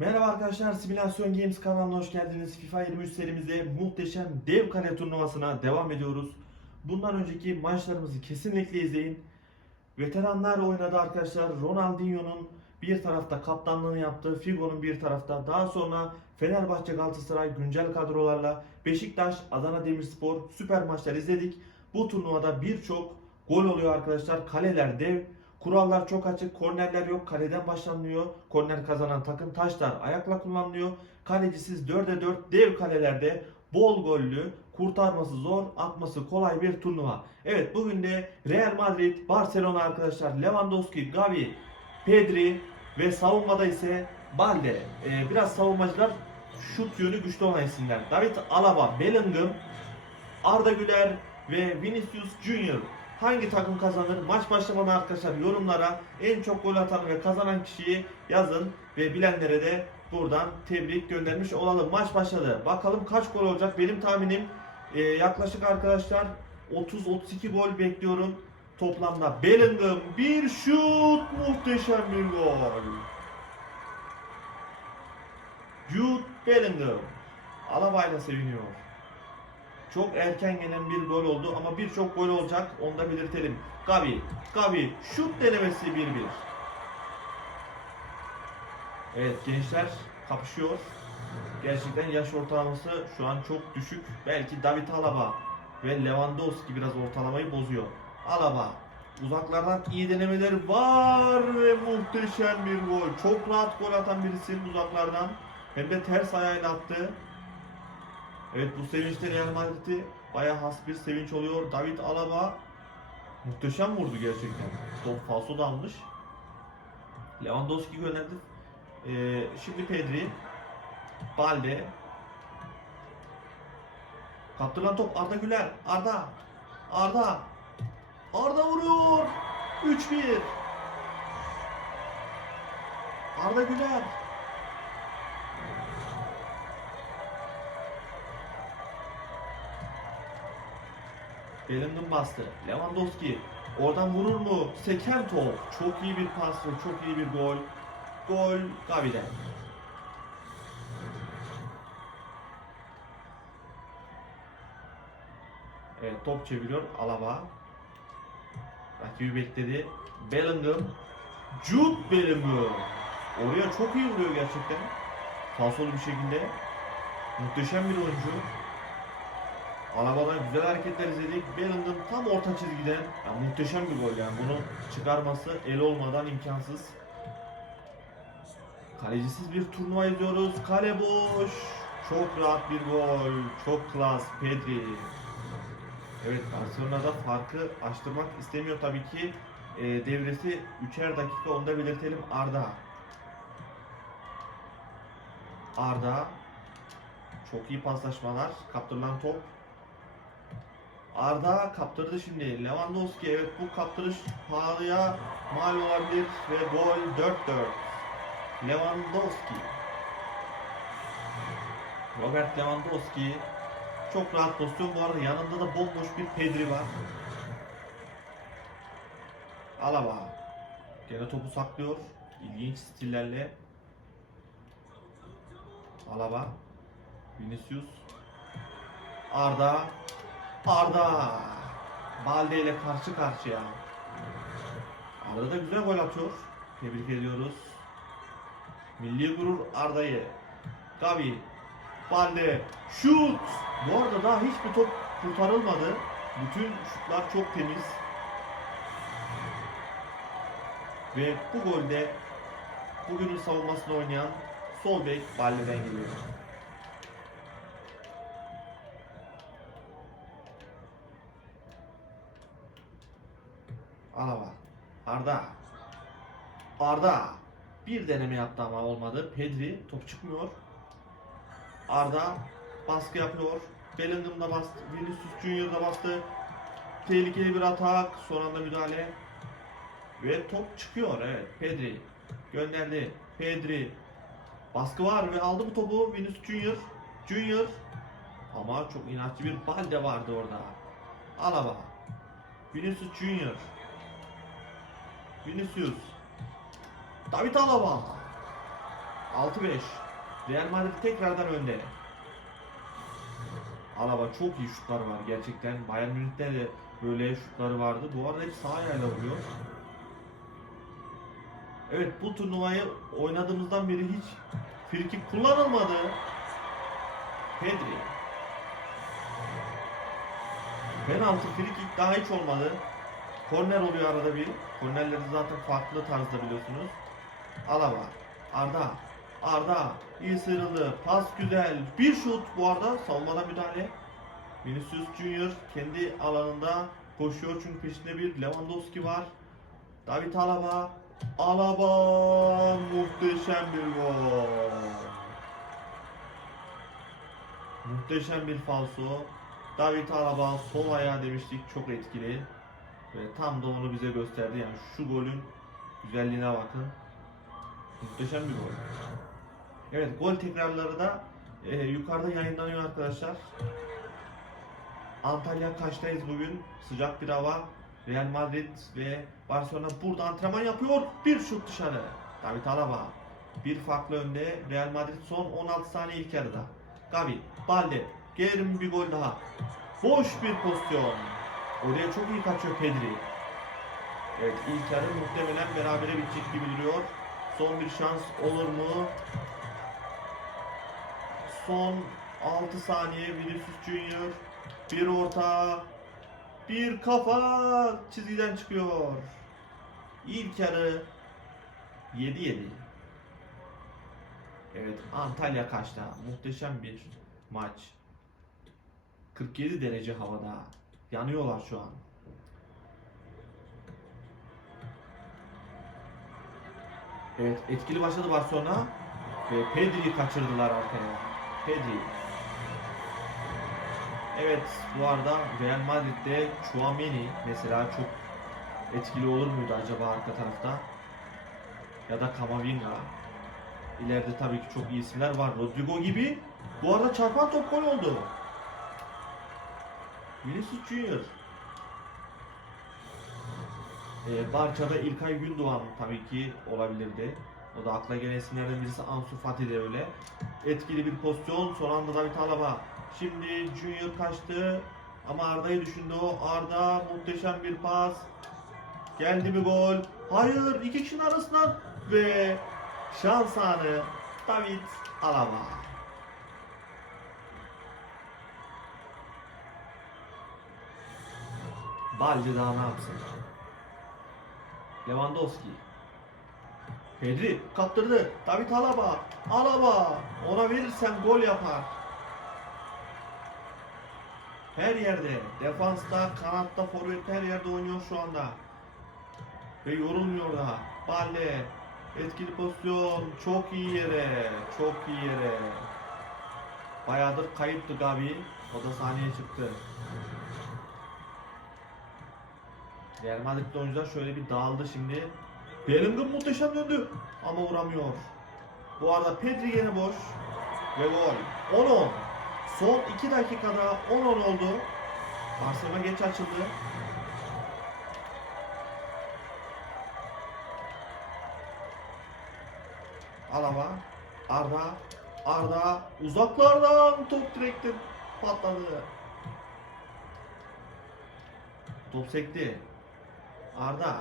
Merhaba arkadaşlar, Simülasyon Games kanalına hoş geldiniz. FIFA 23 serimize muhteşem dev kale turnuvasına devam ediyoruz. Bundan önceki maçlarımızı kesinlikle izleyin. Veteranlar oynadı arkadaşlar. Ronaldinho'nun bir tarafta kaptanlığını yaptı. Figo'nun bir tarafta. Daha sonra Fenerbahçe Galatasaray güncel kadrolarla Beşiktaş, Adana Demirspor süper maçlar izledik. Bu turnuvada birçok gol oluyor arkadaşlar. Kaleler dev. Kurallar çok açık. Kornerler yok. Kaleden başlanıyor. Korner kazanan takım taşlar ayakla kullanılıyor. Kalecisiz 4'e 4 dev kalelerde bol gollü, kurtarması zor, atması kolay bir turnuva. Evet bugün de Real Madrid, Barcelona arkadaşlar Lewandowski, Gavi, Pedri ve savunmada ise Balde. Ee, biraz savunmacılar şut yönü güçlü olan isimler. David Alaba, Bellingham, Arda Güler ve Vinicius Junior hangi takım kazanır? Maç başlamadan arkadaşlar yorumlara en çok gol atan ve kazanan kişiyi yazın ve bilenlere de buradan tebrik göndermiş olalım. Maç başladı. Bakalım kaç gol olacak? Benim tahminim e, yaklaşık arkadaşlar 30-32 gol bekliyorum toplamda. Bellingham bir şut muhteşem bir gol. Jude Bellingham Alaba'yla seviniyor. Çok erken gelen bir gol oldu ama birçok gol olacak onu da belirtelim. Gavi, Gavi şut denemesi 1-1. Evet gençler kapışıyor. Gerçekten yaş ortalaması şu an çok düşük. Belki David Alaba ve Lewandowski biraz ortalamayı bozuyor. Alaba uzaklardan iyi denemeler var ve muhteşem bir gol. Çok rahat gol atan birisi uzaklardan. Hem de ters ayağıyla attı. Evet bu sevinçte Real Madrid'i bayağı has bir sevinç oluyor. David Alaba muhteşem vurdu gerçekten. Top falso da almış. Lewandowski gönderdi. Ee, şimdi Pedri. Balde. Kaptırılan top Arda Güler. Arda. Arda. Arda vuruyor. 3-1. Arda Güler. Bellingham bastı. Lewandowski oradan vurur mu? Seken top. Çok iyi bir pas ve çok iyi bir gol. Gol Gavi'den. Evet top çeviriyor Alaba. Rakibi bekledi. Bellingham. Jude Bellingham. Oraya çok iyi vuruyor gerçekten. Falsolu bir şekilde. Muhteşem bir oyuncu. Alaba'dan güzel hareketler izledik. Bellingham tam orta çizgiden. Ya muhteşem bir gol yani. Bunu çıkarması el olmadan imkansız. Kalecisiz bir turnuva izliyoruz. Kale boş. Çok rahat bir gol. Çok klas. Pedri. Evet Barcelona'da farkı açtırmak istemiyor tabii ki. E, devresi 3'er dakika onu da belirtelim. Arda. Arda. Çok iyi paslaşmalar. Kaptırılan top. Arda kaptırdı şimdi. Lewandowski evet bu kaptırış pahalıya mal olabilir ve gol 4-4. Lewandowski. Robert Lewandowski çok rahat pozisyon. Bu arada yanında da bomboş bir Pedri var. Alaba. Gene topu saklıyor. İlginç stillerle. Alaba. Vinicius. Arda. Arda. Balde ile karşı karşıya. Arda da güzel gol atıyor. Tebrik ediyoruz. Milli gurur Arda'yı. Gavi. Balde. Şut. Bu arada daha hiçbir top kurtarılmadı. Bütün şutlar çok temiz. Ve bu golde bugünün savunmasını oynayan sol bek Balde'den geliyor. Alaba. Arda. Arda. Bir deneme yaptı ama olmadı. Pedri top çıkmıyor. Arda baskı yapıyor. Bellingham da bastı. Vinicius Junior da bastı. Tehlikeli bir atak. Son anda müdahale. Ve top çıkıyor. Evet. Pedri gönderdi. Pedri baskı var ve aldı bu topu Vinicius Junior. Junior ama çok inatçı bir balde vardı orada. Alaba. Vinicius Junior. Vinicius. David Alaba. 6-5. Real Madrid tekrardan önde. Alaba çok iyi şutlar var gerçekten. Bayern Münih'te de böyle şutları vardı. Bu arada hep sağ ayağıyla vuruyor. Evet bu turnuvayı oynadığımızdan beri hiç frikik kullanılmadı. Pedri. Penaltı frikik daha hiç olmadı. Korner oluyor arada bir. Kornerleri zaten farklı tarzda biliyorsunuz. Alaba. Arda. Arda. iyi sıyrıldı. Pas güzel. Bir şut bu arada. Savunmadan müdahale. Vinicius Junior kendi alanında koşuyor çünkü peşinde bir Lewandowski var. David Alaba. Alaba muhteşem bir gol. Muhteşem bir falso. David Alaba sol ayağı demiştik çok etkili. Ve tam da onu bize gösterdi. Yani şu golün güzelliğine bakın. Muhteşem bir gol. Evet gol tekrarları da e, yukarıda yayınlanıyor arkadaşlar. Antalya kaçtayız bugün? Sıcak bir hava. Real Madrid ve Barcelona burada antrenman yapıyor. Bir şut dışarı. David Alaba. Bir farklı önde. Real Madrid son 16 saniye ilk yarıda. Gavi, Balde. Gelirim bir gol daha. Boş bir pozisyon. Oraya çok iyi kaçıyor Pedri. Evet ilk yarı muhtemelen berabere bitecek gibi duruyor. Son bir şans olur mu? Son 6 saniye Vinicius Junior. Bir orta. Bir kafa çizgiden çıkıyor. İlk yarı 7-7. Evet Antalya kaçta? Muhteşem bir maç. 47 derece havada. Yanıyorlar şu an. Evet etkili başladı Barcelona. Ve Pedri'yi kaçırdılar arkaya. Pedri. Evet bu arada Real Madrid'de Chouameni mesela çok etkili olur muydu acaba arka tarafta? Ya da Camavinga. İleride tabii ki çok iyi isimler var. Rodrigo gibi. Bu arada çarpan top gol oldu. Vinicius Junior. Ee, Barça'da İlkay Gündoğan tabii ki olabilirdi. O da akla gelen isimlerden birisi Ansu Fati de öyle. Etkili bir pozisyon. Son anda David Alaba. Şimdi Junior kaçtı. Ama Arda'yı düşündü o. Arda muhteşem bir pas. Geldi mi gol? Hayır. iki kişinin arasından ve şans anı David Alaba. Baldi daha ne yapsın? Lewandowski. Pedri kaptırdı. David Alaba. Alaba. Ona verirsen gol yapar. Her yerde. Defansta, kanatta, forvet her yerde oynuyor şu anda. Ve yorulmuyor da. Balle. Etkili pozisyon. Çok iyi yere. Çok iyi yere. Bayağıdır kayıptı Gavi. O da sahneye çıktı. Real Madrid'de oyuncular şöyle bir dağıldı şimdi. Bellingham muhteşem döndü ama vuramıyor. Bu arada Pedri yine boş ve gol. 10-10. Son 2 dakikada 10-10 oldu. Barcelona geç açıldı. Alaba, Arda, Arda uzaklardan top direkte patladı. Top sekti. Arda.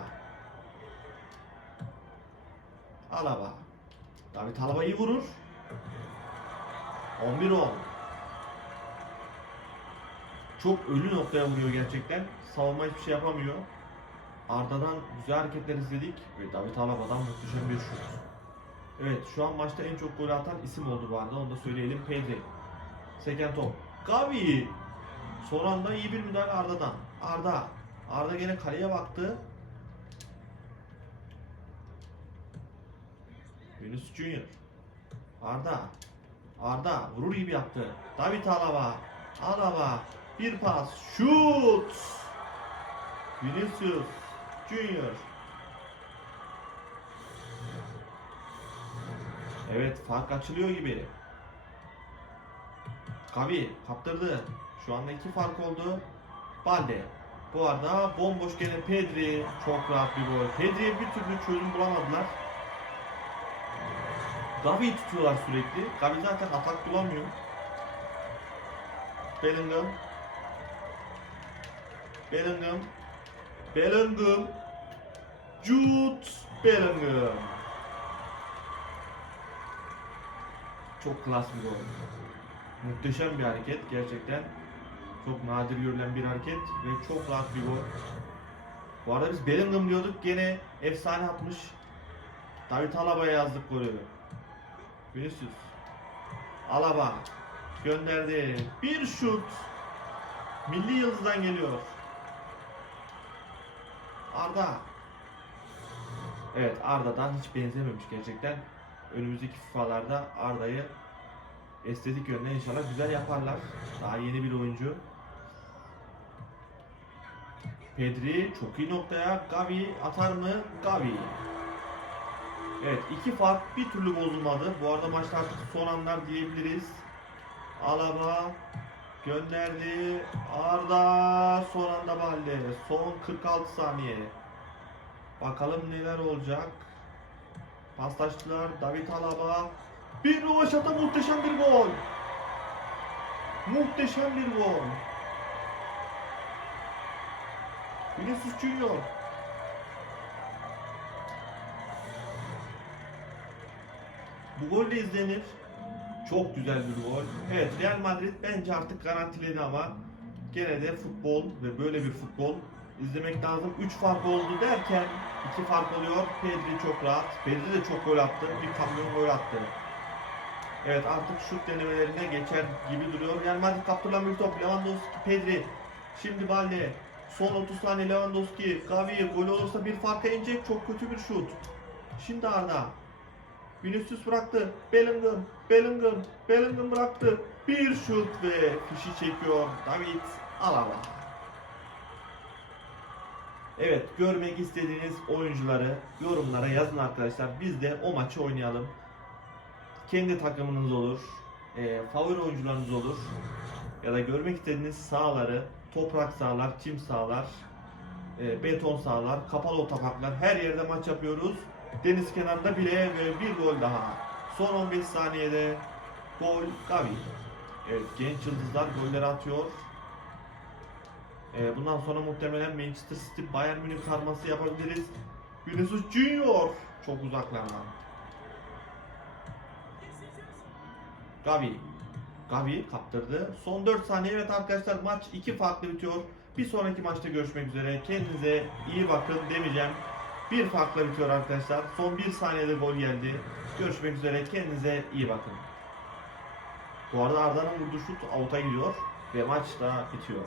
Alaba. David Alaba iyi vurur. 11-10. Çok ölü noktaya vuruyor gerçekten. Savunma hiçbir şey yapamıyor. Arda'dan güzel hareketler izledik ve David Alaba'dan muhteşem bir şut. Evet şu an maçta en çok gol atan isim oldu bu arada onu da söyleyelim. Pedri. Seken top. Gavi. Son anda iyi bir müdahale Arda'dan. Arda. Arda gene kaleye baktı. Yunus Junior. Arda. Arda vurur gibi yaptı. David Alaba. Alaba. Bir pas. Şut. Vinicius Junior. Evet fark açılıyor gibi. Gavi kaptırdı. Şu anda iki fark oldu. Balde. Bu arada bomboş gene Pedri. Çok rahat bir gol. Pedri'ye bir türlü çözüm bulamadılar. Gavi'yi tutuyorlar sürekli. Gavi zaten atak bulamıyor. Bellingham. Bellingham. Bellingham. Jude Bellingham. Çok klas bir gol. Muhteşem bir hareket gerçekten. Çok nadir görülen bir hareket ve çok rahat bir gol. Bu arada biz Bellingham diyorduk gene efsane atmış. David Alaba'ya yazdık golü. Vinicius. Alaba gönderdi. Bir şut. Milli yıldızdan geliyor. Arda. Evet Arda'dan hiç benzememiş gerçekten. Önümüzdeki FIFA'larda Arda'yı estetik yönden inşallah güzel yaparlar. Daha yeni bir oyuncu. Pedri çok iyi noktaya. Gavi atar mı? Gavi. Evet iki fark bir türlü bozulmadı. Bu arada maçta artık son anlar diyebiliriz. Alaba gönderdi. Arda son anda Balde. Son 46 saniye. Bakalım neler olacak. Paslaştılar. David Alaba. Bir Rovaşata muhteşem bir gol. Muhteşem bir gol. Vinicius Junior. Bu gol de izlenir. Çok güzel bir gol. Evet Real Madrid bence artık garantiledi ama gene de futbol ve böyle bir futbol izlemek lazım. 3 fark oldu derken 2 fark oluyor. Pedri çok rahat. Pedri de çok gol attı. Bir kamyon gol attı. Evet artık şut denemelerine geçer gibi duruyor. Real Madrid kaptırılan bir top. Lewandowski, Pedri. Şimdi Balde. Son 30 saniye Lewandowski. Gavi gol olursa bir farka inecek. Çok kötü bir şut. Şimdi Arda. Vinicius bıraktı. Bellingham, Bellingham, Bellingham bıraktı. Bir şut ve fişi çekiyor David Alaba. Evet, görmek istediğiniz oyuncuları yorumlara yazın arkadaşlar. Biz de o maçı oynayalım. Kendi takımınız olur, e, favori oyuncularınız olur. Ya da görmek istediğiniz sahaları, toprak sahalar, çim sahalar, e, beton sahalar, kapalı otoparklar her yerde maç yapıyoruz. Deniz kenarında bile ve bir gol daha. Son 15 saniyede gol Gavi. Evet genç yıldızlar golleri atıyor. Ee, bundan sonra muhtemelen Manchester City Bayern Münih karması yapabiliriz. Vinicius Junior çok uzaklardan. Gavi. Gavi kaptırdı. Son 4 saniye evet arkadaşlar maç 2 farklı bitiyor. Bir sonraki maçta görüşmek üzere. Kendinize iyi bakın demeyeceğim. Bir farkla bitiyor arkadaşlar. Son 1 saniyede gol geldi. Görüşmek üzere. Kendinize iyi bakın. Bu arada Arda'nın vurduğu şut avuta gidiyor ve maç da bitiyor.